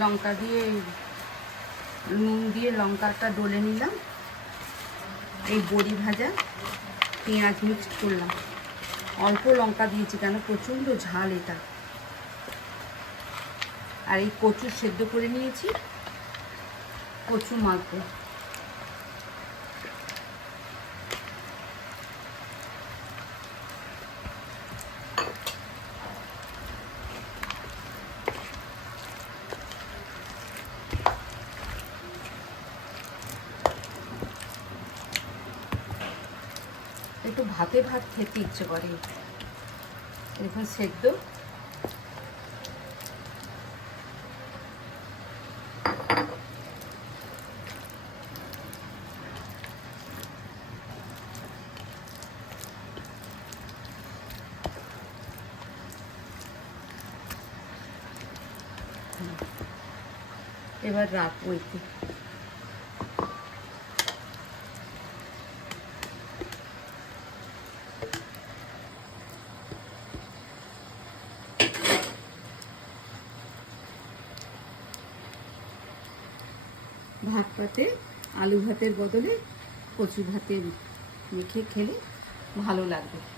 লঙ্কা দিয়ে নুন দিয়ে লঙ্কাটা ডলে নিলাম। এই বড়ি ভাজা পেঁয়াজ মিক্সড করলাম। অল্প লঙ্কা দিয়েছি কেন প্রচণ্ড ঝাল এটা। আর এই কচু সেদ্ধ করে নিয়েছি, কচু মাখবো। একটু ভাতে ভাত খেতে ইচ্ছে করে। এখন সেদ্ধ। এবার রাখবো একটু। ভাতটাতে আলু ভাতের বদলে কচু ভাতে মেখে খেলে ভালো লাগবে।